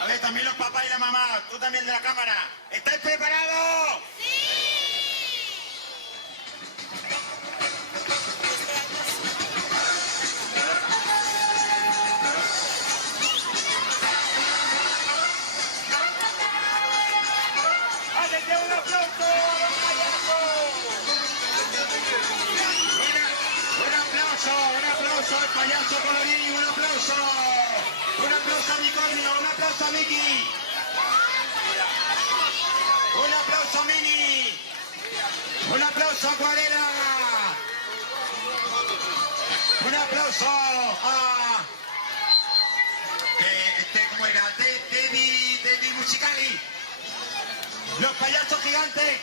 A ver, también los papás y la mamá, tú también de la cámara. ¿Estáis preparados? ¡Háganle un aplauso a los payasos! Un aplauso al payaso colorín, un aplauso a Unicornio, un aplauso a Miki, un aplauso a Mini, un aplauso a Acuarela, un aplauso a ¿cómo era? Teddy Musicali, los payasos gigantes.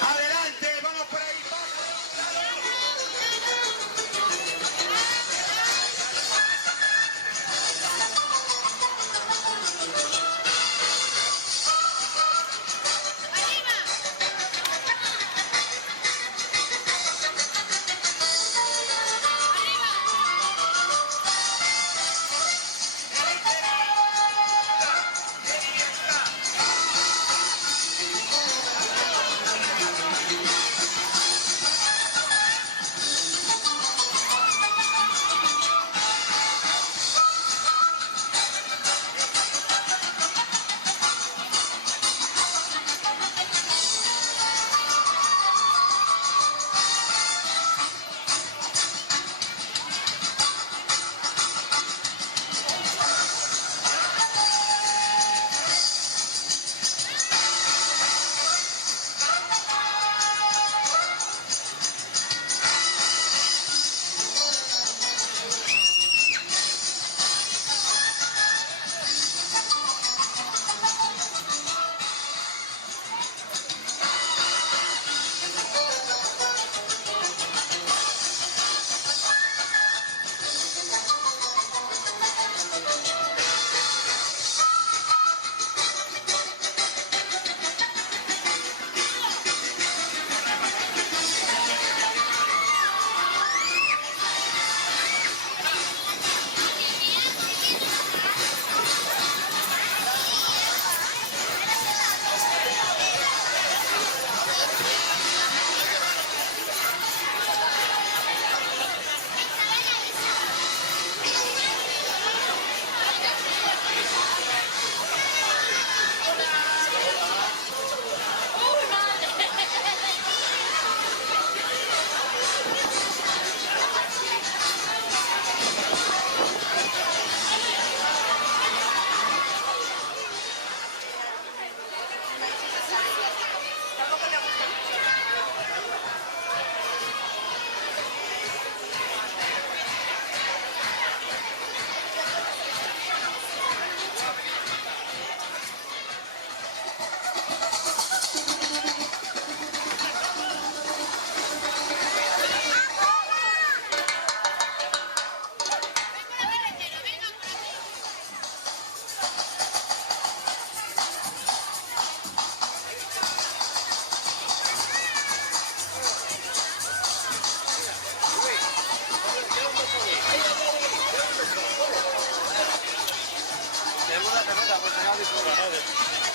Adelante, vamos por ahí. Segunda pelota, pues se ha disfrutado.